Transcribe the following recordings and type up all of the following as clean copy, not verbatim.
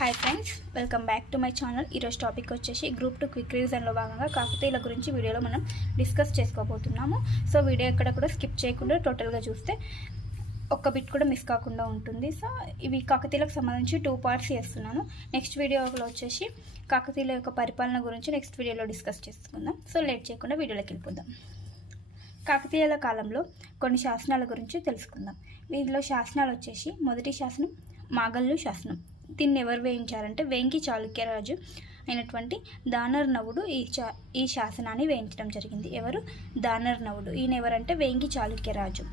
Hi friends, welcome back to my channel. ఈరోజు topic వచ్చేసి group 2 quick రివిజన్లో భాగంగా కాకతీయుల గురించి వీడియోలో మనం డిస్కస్ చేసుకోబోతున్నాము. సో వీడియో ఎక్కడ కూడా స్కిప్ చేయకుండా టోటల్గా చూస్తే ఒక్క బిట్ కూడా మిస్ కాకుండా ఉంటుంది. సో ఇవి కాకతీయులకు సంబంధించి 2 పార్ట్స్ చేస్తున్నాను. నెక్స్ట్ వీడియోలో వచ్చేసి కాకతీయుల యొక్క పరిపాలన గురించి నెక్స్ట్ వీడియోలో డిస్కస్ చేసుకుందాం. సో లేట్ చేయకుండా వీడియోలోకి వెళ్ళిపోదాం. కాకతీయుల కాలంలో కొన్ని శాసనాల గురించి తెలుసుకుందాం. వీటిలో శాసనాలు వచ్చేసి మొదటి శాసనం మాగల్లు శాసనం. దీన్ని ఎవరు వేయించారంటే వేంకి చాళుక్యరాజు అయినటువంటి దానర్నవుడు ఈ శాసనాన్ని వేయించడం జరిగింది. ఎవరు? దానర్నవుడు. ఈయన ఎవరంటే వేంకి చాళుక్యరాజు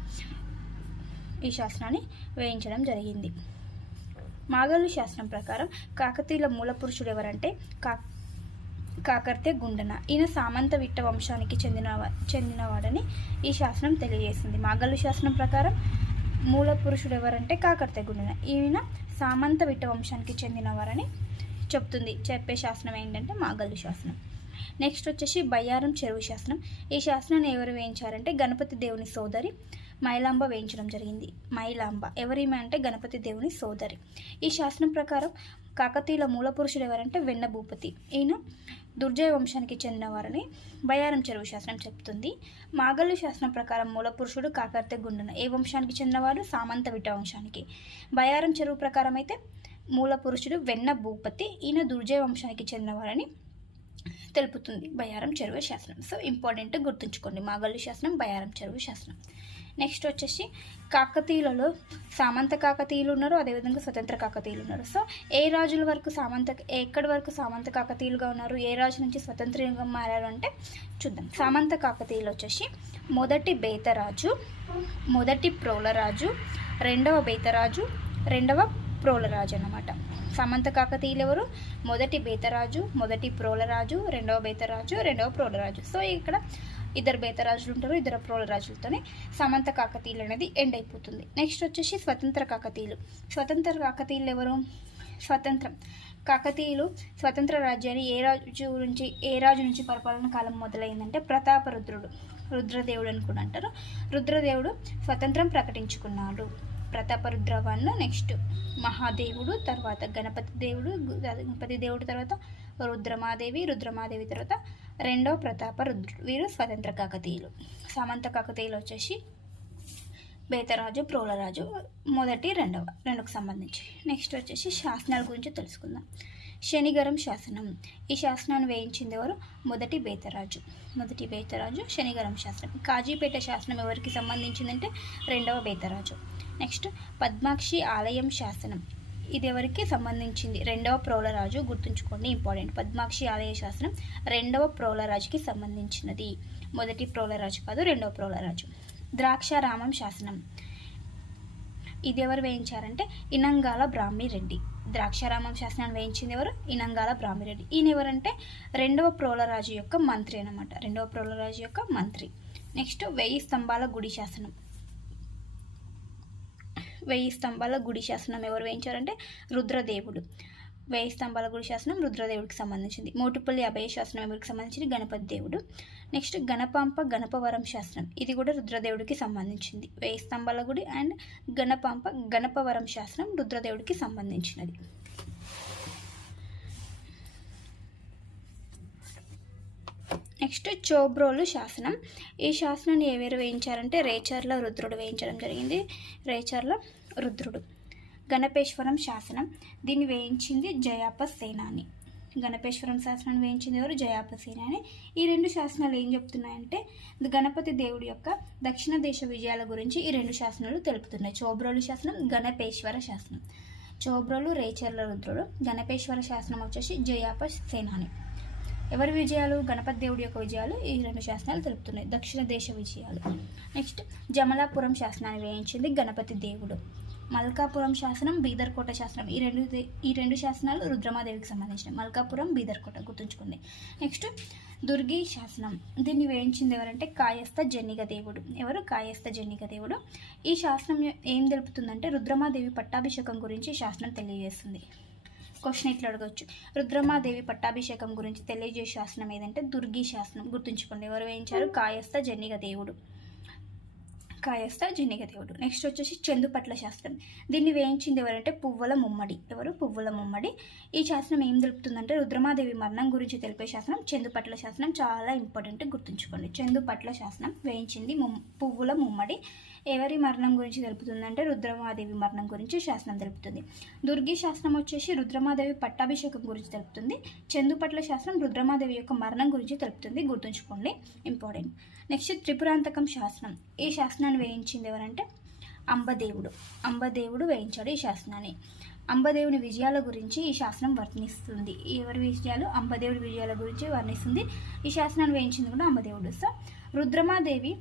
ఈ శాసనాన్ని వేయించడం జరిగింది. మాగల్లు శాసనం ప్రకారం కాకతీయుల మూల పురుషుడు ఎవరంటే కాకర్తె గుండన. ఈయన సామంత విట్ట వంశానికి చెందినవాడని ఈ శాసనం తెలియజేసింది. మాగల్లు శాసనం ప్రకారం మూల పురుషుడు ఎవరంటే కాకర్తె గుండన. ఈయన సామంత విట్ట వంశానికి చెందినవారని చెప్పే శాసనం ఏంటంటే మాగల్లు శాసనం. నెక్స్ట్ వచ్చేసి బయ్యారం చెరువు శాసనం. ఈ శాసనాన్ని ఎవరు వేయించారంటే గణపతి దేవుని సోదరి మైలాంబ వేయించడం జరిగింది. మైలాంబ ఎవరిమే అంటే గణపతి దేవుని సోదరి. ఈ శాసనం ప్రకారం కాకతీయుల మూల పురుషుడు ఎవరంటే వెన్న భూపతి. ఈయన దుర్జయ వంశానికి చెందినవారని బయ్యారం చెరువు శాసనం చెప్తుంది. మాగల్లు శాసనం ప్రకారం మూల పురుషుడు కాకర్తె గుండన. ఏ వంశానికి చెందినవాడు? సామంత విట వంశానికి. బయ్యారం చెరువు ప్రకారం అయితే మూల పురుషుడు వెన్న భూపతి. ఈయన దుర్జయ వంశానికి చెందినవారని తెలుపుతుంది బయ్యారం చెరువు శాసనం. సో ఇంపార్టెంట్ గుర్తుంచుకోండి, మాగల్లు శాసనం, బయ్యారం చెరువు శాసనం. నెక్స్ట్ వచ్చేసి కాకతీయులలో సామంత కాకతీయులు ఉన్నారు, అదేవిధంగా స్వతంత్ర కాకతీయులు ఉన్నారు. సో ఏ రాజుల వరకు ఎక్కడి వరకు సామంత కాకతీయులుగా ఉన్నారు, ఏ రాజు నుంచి స్వతంత్రంగా మారారు అంటే చూద్దాం. సామంత కాకతీయులు వచ్చేసి మొదటి బేతరాజు, మొదటి ప్రోలరాజు, రెండవ బేతరాజు, రెండవ ప్రోలరాజు అన్నమాట. సామంత కాకతీయులు ఎవరు? మొదటి బేతరాజు, మొదటి ప్రోలరాజు, రెండవ బేతరాజు, రెండవ ప్రోలరాజు. సో ఇక్కడ ఇద్దరు బేతరాజులు ఉంటారు, ఇద్దరు ప్రోలరాజులతోనే సామంత కాకతీయులు అనేది ఎండ్ అయిపోతుంది. నెక్స్ట్ వచ్చేసి స్వతంత్ర కాకతీయులు. స్వతంత్ర కాకతీయులు ఎవరు? కాకతీయులు స్వతంత్ర రాజ్యాన్ని ఏ రాజు నుంచి పరిపాలన కాలం మొదలైందంటే ప్రతాపరుద్రుడు, రుద్రదేవుడు అని కూడా అంటారు. రుద్రదేవుడు స్వతంత్రం ప్రకటించుకున్నాడు. ప్రతాపరుద్ర 1, నెక్స్ట్ మహాదేవుడు, తర్వాత గణపతి దేవుడు తర్వాత రుద్రమాదేవి తర్వాత రెండవ ప్రతాపరుద్రుడు. వీరు స్వతంత్ర కాకతీయులు. సామంత కాకతీయులు వచ్చేసి బేతరాజు, ప్రోలరాజు, మొదటి రెండుకు సంబంధించి. నెక్స్ట్ వచ్చేసి శాసనాల గురించి తెలుసుకుందాం. శనిగరం శాసనం. ఈ శాసనాన్ని వేయించింది ఎవరు? మొదటి బేతరాజు శనిగరం శాసనం. కాజీపేట శాసనం ఎవరికి సంబంధించిందంటే రెండవ బేతరాజు. నెక్స్ట్ పద్మాక్షి ఆలయం శాసనం. ఇది ఎవరికి సంబంధించింది? రెండవ ప్రోలరాజు. గుర్తుంచుకోండి, ఇంపార్టెంట్. పద్మాక్షి ఆలయ శాసనం రెండవ ప్రోలరాజుకి సంబంధించినది. మొదటి ప్రోలరాజు కాదు, రెండవ ప్రోలరాజు. ద్రాక్షారామం శాసనం. ఇది ఎవరు వేయించారంటే ఇనంగాల బ్రాహ్మిరెడ్డి. ద్రాక్షారామం శాసనాన్ని వేయించింది ఎవరు? ఇనంగాల బ్రాహ్మిరెడ్డి. ఈయన ఎవరంటే రెండవ ప్రోలరాజు యొక్క మంత్రి అన్నమాట. నెక్స్ట్ 1000 స్తంభాల గుడి శాసనం. 1000 స్తంభాల గుడి శాసనం ఎవరు వేయించారంటే రుద్రదేవుడు. 1000 స్తంభాల గుడి శాసనం రుద్రదేవుడికి సంబంధించింది. మోటుపల్లి అభయ శాసనం ఎవరికి సంబంధించింది? గణపతి దేవుడు. నెక్స్ట్ గణపవరం శాసనం. ఇది కూడా రుద్రదేవుడికి సంబంధించింది. 1000 స్తంభాల గుడి అండ్ గణపవరం శాసనం రుద్రదేవుడికి సంబంధించినది. నెక్స్ట్ చోబ్రోలు శాసనం. ఈ శాసనాన్ని ఎవరు వేయించారంటే రేచర్ల రుద్రుడు వేయించడం జరిగింది. గణపేశ్వరం శాసనం. దీన్ని వేయించింది జయాప సేనాని. గణపేశ్వరం శాసనాన్ని వేయించింది ఎవరు? జయాప సేనాని. ఈ రెండు శాసనాలు ఏం చెప్తున్నాయంటే గణపతి దేవుడి యొక్క దక్షిణ దేశ విజయాల గురించి ఈ రెండు శాసనాలు తెలుపుతున్నాయి. చోబ్రోలు శాసనం, గణపేశ్వర శాసనం. చోబ్రోలు రేచర్ల రుద్రుడు, గణపేశ్వర శాసనం వచ్చేసి జయాప సేనాని. ఎవరి విజయాలు? గణపతి దేవుడి యొక్క విజయాలు ఈ రెండు శాసనాలు తెలుపుతున్నాయి, దక్షిణ దేశ విజయాలు. నెక్స్ట్ జమలాపురం శాసనాన్ని వేయించింది గణపతి దేవుడు. మల్కాపురం శాసనం, బీదర్కోట శాసనం. ఈ రెండు శాసనాలు రుద్రమాదేవికి సంబంధించినవి. మల్కాపురం, బీదర్కోట గుర్తుంచుకుంది. నెక్స్ట్ దుర్గి శాసనం. దీన్ని వేయించింది ఎవరంటే కాయస్థ జన్నిగ దేవుడు. ఎవరు? కాయస్థ జన్నిగ దేవుడు. ఈ శాసనం ఏం తెలుపుతుందంటే రుద్రమాదేవి పట్టాభిషేకం గురించి శాసనం తెలియజేస్తుంది. క్వశ్చన్ ఇట్లా అడగవచ్చు, రుద్రమాదేవి పట్టాభిషేకం గురించి తెలియజేసే శాసనం ఏదంటే దుర్గి శాసనం. గుర్తుంచుకోండి, ఎవరు వేయించారు? కాయస్థ జన్నిగ దేవుడు. కాయస్థ జనిగదేవుడు. నెక్స్ట్ వచ్చేసి చందుపట్ల శాస్త్రం. దీన్ని వేయించింది ఎవరంటే పువ్వుల ముమ్మడి. ఎవరు? పువ్వుల ముమ్మడి. ఈ శాస్త్రం ఏం తెలుపుతుందంటే రుద్రమాదేవి మరణం గురించి తెలిపే శాస్త్రం చందుపట్ల శాస్త్రం. చాలా ఇంపార్టెంట్, గుర్తుంచుకోండి. చందుపట్ల శాస్త్రం వేయించింది పువ్వుల ముమ్మడి. ఎవరి మరణం గురించి తెలుపుతుందంటే రుద్రమాదేవి మరణం గురించి శాస్త్రం తెలుపుతుంది. దుర్గి శాస్త్రం వచ్చేసి రుద్రమాదేవి పట్టాభిషేకం గురించి తెలుపుతుంది. చందుపట్ల శాస్త్రం రుద్రమాదేవి యొక్క మరణం గురించి తెలుపుతుంది, గుర్తుంచుకోండి, ఇంపార్టెంట్. నెక్స్ట్ త్రిపురాంతకం శాస్త్రం. ఈ శాస్త్రాన్ని వేయించింది ఎవరంటే అంబదేవుడు. అంబదేవుడు వేయించాడు ఈ శాస్త్రాన్ని. అంబదేవుని విజయాల గురించి ఈ శాస్త్రం వర్ణిస్తుంది. ఎవరి విజయాలు? అంబదేవుడి విజయాల గురించి వర్ణిస్తుంది. ఈ శాస్త్రాన్ని వేయించింది కూడా అంబదేవుడు. సో రుద్రమాదేవి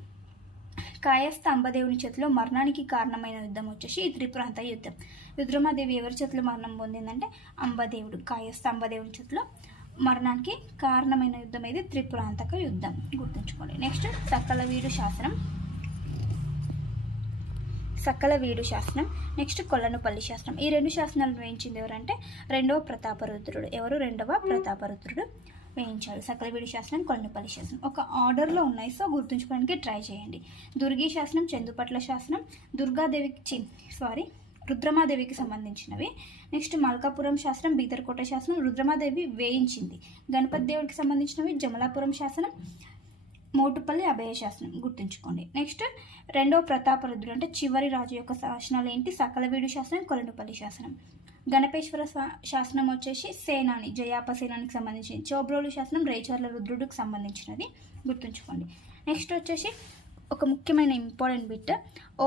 కాయస్థ అంబదేవుని చేతిలో మరణానికి కారణమైన యుద్ధం వచ్చేసి ఈ త్రిపురాంత యుద్ధం. రుద్రమాదేవి ఎవరి చేతిలో మరణం పొందిందంటే అంబదేవుడు. కాయస్థ అంబదేవుని చేతిలో మరణానికి కారణమైన యుద్ధం ఏది? త్రిపురాంతక యుద్ధం, గుర్తుంచుకోండి. నెక్స్ట్ సకలవీడు శాస్త్రం. సకలవీడు శాస్త్రం. నెక్స్ట్ కొల్లనుపల్లి శాస్త్రం. ఈ రెండు శాస్త్రాలను వేయించింది ఎవరంటే రెండవ ప్రతాపరుద్రుడు. ఎవరు? రెండవ ప్రతాపరుద్రుడు వేయించాడు సకలవీడు శాస్త్రం, కొల్లనుపల్లి శాస్త్రం. ఒక ఆర్డర్లో ఉన్నాయి, సో గుర్తుంచుకోవడానికి ట్రై చేయండి. దుర్గి శాస్త్రం, చందుపట్ల శాస్త్రం, రుద్రమాదేవికి సంబంధించినవి. నెక్స్ట్ మల్కాపురం శాస్త్రం, బీదర్కోట శాస్త్రం రుద్రమాదేవి వేయించింది. గణపతి దేవుడికి సంబంధించినవి జమలాపురం శాసనం, మోటుపల్లి అభయ శాసనం, గుర్తుంచుకోండి. నెక్స్ట్ రెండవ ప్రతాపరుద్రుడు అంటే చివరి రాజు యొక్క శాసనాలు ఏంటి? సకలవీడు శాసనం, కొల్లనుపల్లి శాసనం. గణపేశ్వర శాసనం వచ్చేసి సేనాని, జయాప సేనానికి సంబంధించింది. చోబ్రోలు శాసనం రేచర్ల రుద్రుడికి సంబంధించినది, గుర్తుంచుకోండి. నెక్స్ట్ వచ్చేసి ఒక ముఖ్యమైన ఇంపార్టెంట్ బిట్,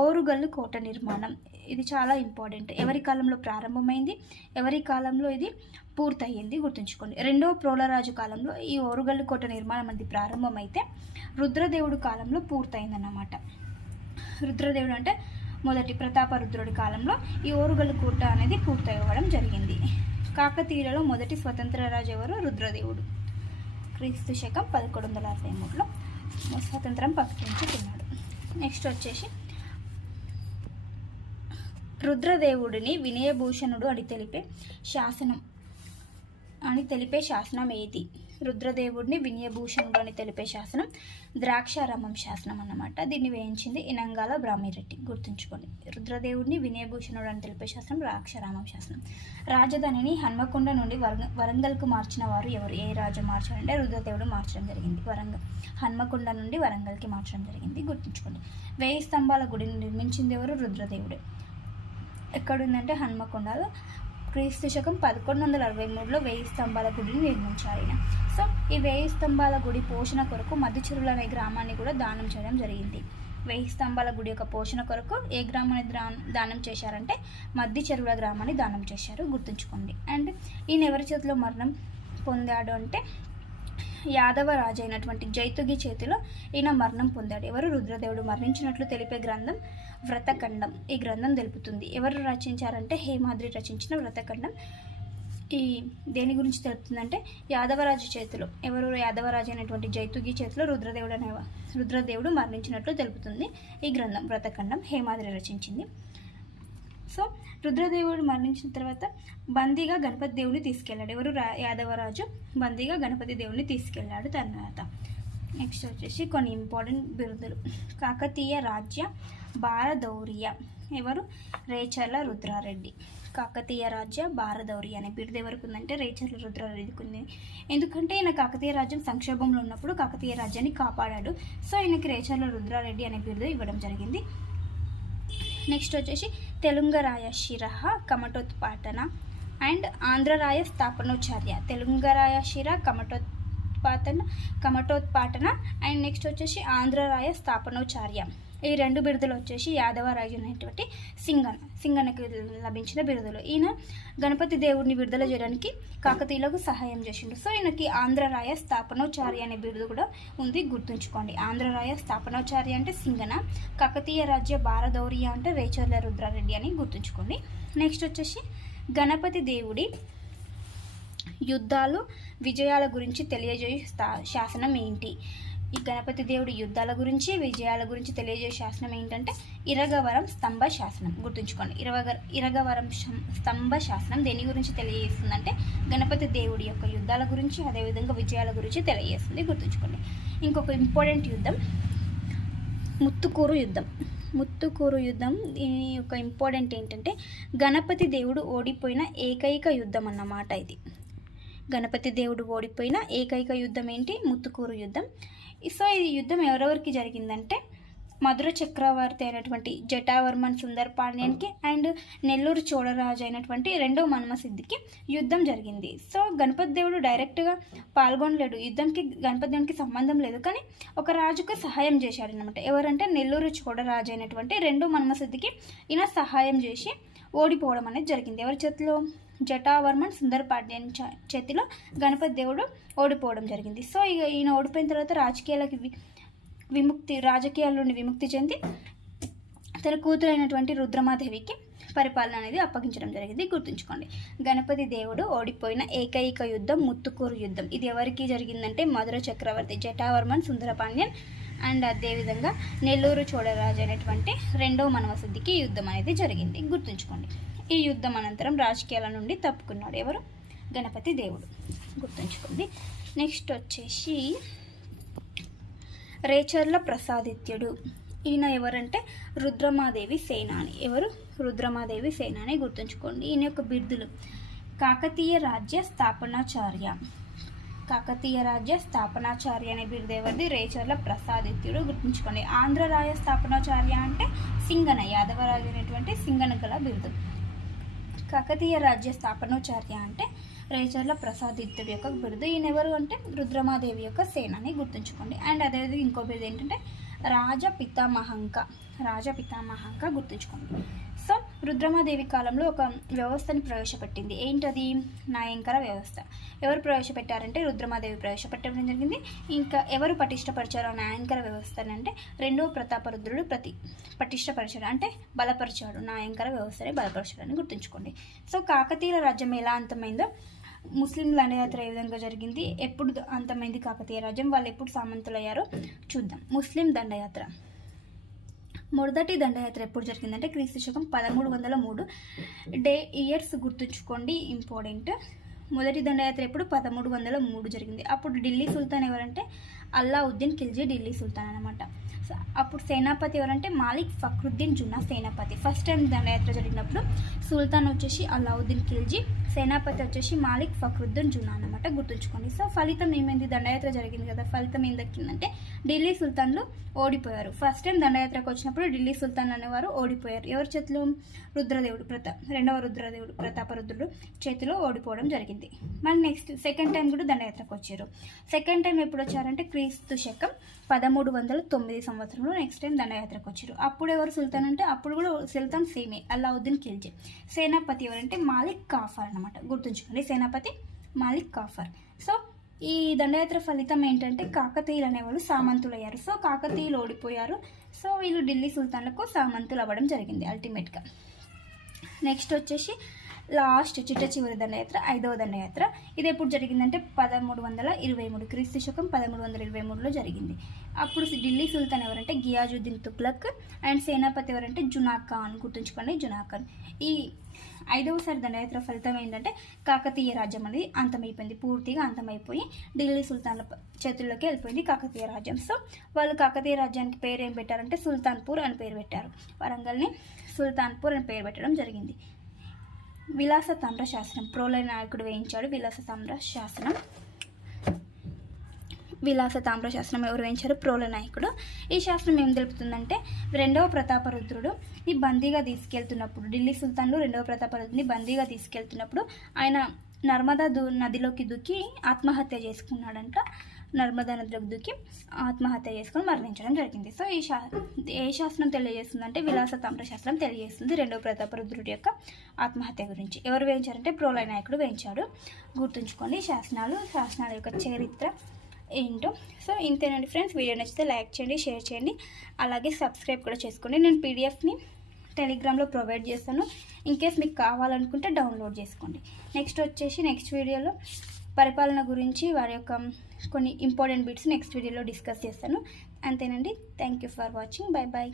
ఓరుగల్లు కోట నిర్మాణం. ఇది చాలా ఇంపార్టెంట్. ఎవరి కాలంలో ప్రారంభమైంది, ఎవరి కాలంలో ఇది పూర్తయింది, గుర్తుంచుకోండి. రెండవ ప్రోలరాజు కాలంలో ఈ ఓరుగల్లు కోట నిర్మాణం అనేది ప్రారంభమైతే రుద్రదేవుడు కాలంలో పూర్తయిందన్నమాట. రుద్రదేవుడు అంటే మొదటి ప్రతాపరుద్రుడి కాలంలో ఈ ఓరుగల్లు కోట అనేది పూర్తయ్యడం జరిగింది. కాకతీయులలో మొదటి స్వతంత్ర రాజు ఎవరు? రుద్రదేవుడు. క్రీస్తు శకం 1163లో స్వతంత్రం ప్రకటించుకున్నాడు. నెక్స్ట్ వచ్చేసి రుద్రదేవుడిని వినయభూషణుడు అని తెలిపే శాసనం ఏది? రుద్రదేవుడిని వినయభూషణుడు అని తెలిపే శాసనం ద్రాక్షారామం శాసనం అన్నమాట. దీన్ని వేయించింది ఇనంగాల బ్రాహ్మిరెడ్డి, గుర్తుంచుకోండి. రుద్రదేవుడిని వినయభూషణుడు అని తెలిపే శాసనం ద్రాక్షారామం శాసనం. రాజధానిని హన్మకొండ నుండి వరంగల్కు మార్చిన వారు ఎవరు? ఏ రాజు మార్చారంటే రుద్రదేవుడు మార్చడం జరిగింది. హన్మకొండ నుండి వరంగల్కి మార్చడం జరిగింది, గుర్తుంచుకోండి. 1000 స్తంభాల గుడిని నిర్మించింది ఎవరు? రుద్రదేవుడు. ఎక్కడుందంటే హన్మకొండలో. క్రీస్తు శకం 1163లో 1000 స్తంభాల గుడిని నిర్మించారు ఆయన. సో ఈ 1000 స్తంభాల గుడి పోషణ కొరకు మధ్యచెరువులు అనే గ్రామాన్ని కూడా దానం చేయడం జరిగింది. 1000 స్తంభాల గుడి యొక్క పోషణ కొరకు ఏ గ్రామాన్ని దానం చేశారంటే మధ్యచెరువుల గ్రామాన్ని దానం చేశారు, గుర్తుంచుకోండి. అండ్ ఈయన ఎవరి చేతిలో మరణం పొందాడు అంటే యాదవ రాజు అయినటువంటి జైతుగి చేతిలో ఈయన మరణం పొందాడు. ఎవరు? రుద్రదేవుడు. మరణించినట్లు తెలిపే గ్రంథం వ్రతఖండం. ఈ గ్రంథం తెలుపుతుంది. ఎవరు రచించారంటే హేమాద్రి రచించిన వ్రతఖండం. ఈ దేని గురించి తెలుపుతుందంటే యాదవరాజు చేతిలో, ఎవరు? యాదవరాజు అయినటువంటి జైతుగి చేతిలో రుద్రదేవుడు మరణించినట్లు తెలుపుతుంది ఈ గ్రంథం వ్రతఖండం. హేమాద్రి రచించింది. సో రుద్రదేవుడు మరణించిన తర్వాత బందీగా గణపతి దేవుడిని తీసుకెళ్ళాడు. ఎవరు? యాదవరాజు బందీగా గణపతి దేవుడిని తీసుకెళ్ళాడు తర్వాత. నెక్స్ట్ వచ్చేసి కొన్ని ఇంపార్టెంట్ బిరుదులు. కాకతీయ రాజ్య భారదౌర్య. ఎవరు? రేచర్ల రుద్రారెడ్డి. కాకతీయ రాజ్య భారదౌర్య అనే బిరుదు ఎవరికి ఉందంటే రేచర్ల రుద్రారెడ్డికి ఉంది. ఎందుకంటే ఈయన కాకతీయ రాజ్యం సంక్షోభంలో ఉన్నప్పుడు కాకతీయ రాజ్యాన్ని కాపాడాడు. సో ఈయనకి రేచర్ల రుద్రారెడ్డి అనే బిరుదు ఇవ్వడం జరిగింది. నెక్స్ట్ వచ్చేసి తెలంగారాయ శిరః కమటోత్పాటన అండ్ ఆంధ్రరాయ స్థాపనోచార్య. తెలంగారాయ శిర కమటోత్పాటన అండ్ నెక్స్ట్ వచ్చేసి ఆంధ్రరాయ స్థాపనోచార్య. ఈ రెండు బిరుదులు వచ్చేసి యాదవరాజు అనేటువంటి సింగనకు లభించిన బిరుదులు. ఈయన గణపతి దేవుడిని విడుదల చేయడానికి కాకతీయులకు సహాయం చేసిండు. సో ఈయనకి ఆంధ్రరాయ స్థాపనోచార్య అనే బిరుదు కూడా ఉంది, గుర్తుంచుకోండి. ఆంధ్రరాయ స్థాపనోచార్య అంటే సింగన, కాకతీయ రాజ్య భారదౌర్య అంటే రేచర్ల రుద్రారెడ్డి అని గుర్తుంచుకోండి. నెక్స్ట్ వచ్చేసి గణపతి దేవుడి యుద్ధాలు విజయాల గురించి తెలియజేయ శాసనం ఏంటి? ఈ గణపతి దేవుడి యుద్ధాల గురించి విజయాల గురించి తెలియజేసే శాసనం ఏంటంటే ఇరగవరం స్తంభ శాసనం, గుర్తుంచుకోండి. ఇరగవరం స్తంభ శాసనం దేని గురించి తెలియజేస్తుందంటే గణపతి దేవుడి యొక్క యుద్ధాల గురించి అదేవిధంగా విజయాల గురించి తెలియజేస్తుంది, గుర్తుంచుకోండి. ఇంకొక ఇంపార్టెంట్ యుద్ధం ముత్తుకూరు యుద్ధం. ముత్తుకూరు యుద్ధం దీని యొక్క ఇంపార్టెంట్ ఏంటంటే గణపతి దేవుడు ఓడిపోయిన ఏకైక యుద్ధం అన్నమాట ఇది. గణపతి దేవుడు ఓడిపోయిన ఏకైక యుద్ధం ఏంటి? ముత్తుకూరు యుద్ధం. సో ఈ యుద్ధం ఎవరెవరికి జరిగిందంటే మధుర చక్రవర్తి అయినటువంటి జటావర్మన్ సుందర్ పాండ్యన్కి అండ్ నెల్లూరు చోళరాజు అయినటువంటి రెండో మన్మసిద్ధికి యుద్ధం జరిగింది. సో గణపతి దేవుడు డైరెక్ట్గా పాల్గొనలేడు, యుద్ధంకి గణపతి దేవునికి సంబంధం లేదు, కానీ ఒక రాజుకు సహాయం చేశాడనమాట. ఎవరంటే నెల్లూరు చోళరాజు అయినటువంటి రెండో మన్మసిద్ధికి ఈయన సహాయం చేసి ఓడిపోవడం అనేది జరిగింది. ఎవరి చేతిలో? జటావర్మన్ సుందర్ పాండ్యన్ చేతిలో గణపతి దేవుడు ఓడిపోవడం జరిగింది. సో ఇక ఈయన ఓడిపోయిన తర్వాత రాజకీయాల నుండి విముక్తి చెంది తన కూతురు అయినటువంటి రుద్రమాదేవికి పరిపాలన అనేది అప్పగించడం జరిగింది. గుర్తుంచుకోండి, గణపతి దేవుడు ఓడిపోయిన ఏకైక యుద్ధం ముత్తుకూరు యుద్ధం. ఇది ఎవరికి జరిగిందంటే మధుర చక్రవర్తి జటావర్మన్ సుందరపాండ్యన్ అండ్ అదేవిధంగా నెల్లూరు చోళరాజు అయినటువంటి రెండో మన్మసిద్ధికి యుద్ధం అనేది జరిగింది. గుర్తుంచుకోండి, ఈ యుద్ధం అనంతరం రాజకీయాల నుండి తప్పుకున్నాడు ఎవరు? గణపతి దేవుడు. గుర్తుంచుకోండి. నెక్స్ట్ వచ్చేసి రేచర్ల ప్రసాదిత్యుడు. ఈయన ఎవరంటే రుద్రమాదేవి సేనాని. ఎవరు? రుద్రమాదేవి సేనాని. గుర్తుంచుకోండి. ఈయన యొక్క బిరుదులు కాకతీయ రాజ్య స్థాపనాచార్య. కాకతీయ రాజ్య స్థాపనాచార్య అనే బిరుదు ఎవరిది? రేచర్ల ప్రసాదిత్యుడు. గుర్తుంచుకోండి. ఆంధ్ర రాజ్య స్థాపనాచార్య అంటే సింగన, యాదవరాజు అనేటువంటి సింగన గల బిరుదు. కాకతీయ రాజ్య స్థాపనాచార్య అంటే రేచర్ల ప్రసాదిత్యుడి యొక్క బిరుదు. ఈయన ఎవరు అంటే రుద్రమాదేవి యొక్క సేనాని. గుర్తుంచుకోండి. అండ్ అదేవిధంగా ఇంకో బిరుదు ఏంటంటే రాజపితామహంక. గుర్తుంచుకోండి. సో రుద్రమాదేవి కాలంలో ఒక వ్యవస్థని ప్రవేశపెట్టింది. ఏంటది? నాయంకర వ్యవస్థ. ఎవరు ప్రవేశపెట్టారంటే రుద్రమాదేవి ప్రవేశపెట్టడం జరిగింది. ఇంకా ఎవరు పటిష్టపరిచారు నాయంకర వ్యవస్థని అంటే రెండవ ప్రతాపరుద్రుడు పటిష్టపరిచాడు, అంటే బలపరిచాడు. నాయంకర వ్యవస్థని బలపరిచాడు అని గుర్తుంచుకోండి. సో కాకతీయుల రాజ్యం ఎలా అంతమైందో, ముస్లిం దండయాత్ర ఏ విధంగా జరిగింది, ఎప్పుడు అంతమైంది కాకతీయ రాజ్యం, వాళ్ళు ఎప్పుడు సామంతులయ్యారో చూద్దాం. ముస్లిం దండయాత్ర మొదటి దండయాత్ర ఎప్పుడు జరిగిందంటే క్రీస్తు 1303 ఇయర్స్. గుర్తుంచుకోండి, ఇంపార్టెంట్. మొదటి దండయాత్ర ఎప్పుడు? 1303 జరిగింది. అప్పుడు ఢిల్లీ సుల్తాన్ ఎవరంటే అల్లావుద్దీన్ ఖిల్జీ ఢిల్లీ సుల్తాన్ అనమాట. అప్పుడు సేనాపతి ఎవరంటే మాలిక్ ఫక్రుద్దీన్ జున్నా సేనాపతి. ఫస్ట్ టైం దండయాత్ర జరిగినప్పుడు సుల్తాన్ వచ్చేసి అల్లావుద్దీన్ ఖిల్జీ, సేనాపతి వచ్చేసి మాలిక్ ఫక్రుద్దీన్ జున్నా అనమాట. గుర్తుంచుకోండి. సో ఫలితం ఏమైంది? దండయాత్ర జరిగింది కదా, ఫలితం ఏం దక్కిందంటే ఢిల్లీ సుల్తాన్లు ఓడిపోయారు. ఫస్ట్ టైం దండయాత్రకు వచ్చినప్పుడు ఢిల్లీ సుల్తాన్ అనేవారు ఓడిపోయారు. ఎవరి చేతిలో? రుద్రదేవుడు రెండవ రుద్రదేవుడు ప్రతాపరుద్రుడు చేతిలో ఓడిపోవడం జరిగింది. మళ్ళీ నెక్స్ట్ సెకండ్ టైం కూడా దండయాత్రకు వచ్చారు. సెకండ్ టైం ఎప్పుడు వచ్చారంటే క్రీస్తు 1309 సంవత్సరంలో నెక్స్ట్ టైం దండయాత్రకు వచ్చారు. అప్పుడు ఎవరు సుల్తాన్ అంటే అప్పుడు కూడా సుల్తాన్ సేమే, అల్లావుద్దీన్ ఖిల్జీ. సేనాపతి ఎవరంటే మాలిక్ కాఫర్ అనమాట. గుర్తుంచుకోండి, సేనాపతి మాలిక్ కాఫర్. సో ఈ దండయాత్ర ఫలితం ఏంటంటే కాకతీయులు అనేవాళ్ళు సామంతులయ్యారు. సో కాకతీయులు ఓడిపోయారు. సో వీళ్ళు ఢిల్లీ సుల్తాన్లకు సామంతులు అవ్వడం జరిగింది అల్టిమేట్గా. నెక్స్ట్ వచ్చేసి లాస్ట్ చిట్ట చివరి దండయాత్ర, 5వ దండయాత్ర. ఇది ఎప్పుడు జరిగిందంటే 1323 క్రీస్తు 1323లో జరిగింది. అప్పుడు ఢిల్లీ సుల్తాన్ ఎవరంటే గియాజుద్దీన్ తుగ్లక్ అండ్ సేనాపతి ఎవరంటే జునా ఖాన్. గుర్తుంచుకోండి, జునా ఖాన్. ఈ 5వసారి దండయాత్ర ఫలితం ఏంటంటే కాకతీయ రాజ్యం అనేది అంతమైపోయింది, పూర్తిగా అంతమైపోయి ఢిల్లీ సుల్తాన్ల చేతుల్లోకి వెళ్ళిపోయింది కాకతీయ రాజ్యం. సో వాళ్ళు కాకతీయ రాజ్యానికి పేరు ఏం పెట్టారంటే సుల్తాన్పూర్ అని పేరు పెట్టారు. వరంగల్ని సుల్తాన్పూర్ అని పేరు పెట్టడం జరిగింది. విలాస తామ్ర శాసనం ప్రోలయ నాయకుడు వేయించాడు. విలాస తామ్ర శాసనం ఎవరు వేయించారు? ప్రోల నాయకుడు. ఈ శాసనం ఏం తెలుపుతుందంటే రెండవ ప్రతాపరుద్రుడు ఈ బందీగా తీసుకెళ్తున్నప్పుడు, ఢిల్లీ సుల్తాన్లు రెండవ ప్రతాపరుద్రుని బందీగా తీసుకెళ్తున్నప్పుడు ఆయన నర్మదా నదిలోకి దూకి ఆత్మహత్య చేసుకున్నాడంట. నర్మదా నదిలోకి దూకి ఆత్మహత్య చేసుకొని మరణించడం జరిగింది. సో ఏ శాసనం తెలియజేస్తుందంటే విలాస తామ్ర శాస్త్రం తెలియజేస్తుంది రెండవ ప్రతాపరుద్రుడి యొక్క ఆత్మహత్య గురించి. ఎవరు వేయించారంటే ప్రోలయ నాయకుడు వేయించాడు. గుర్తుంచుకోండి శాసనాల యొక్క చరిత్ర ఏంటో. సో ఇంతేనండి ఫ్రెండ్స్. వీడియో నచ్చితే లైక్ చేయండి, షేర్ చేయండి, అలాగే సబ్స్క్రైబ్ కూడా చేసుకోండి. నేను పీడిఎఫ్ని టెలిగ్రామ్లో ప్రొవైడ్ చేస్తాను. ఇన్కేస్ మీకు కావాలనుకుంటే డౌన్లోడ్ చేసుకోండి. నెక్స్ట్ వీడియోలో పరిపాలన గురించి వారి యొక్క కొన్ని ఇంపార్టెంట్ బిట్స్ నెక్స్ట్ వీడియోలో డిస్కస్ చేస్తాను. అంతేనండి. Thank you for watching. Bye bye.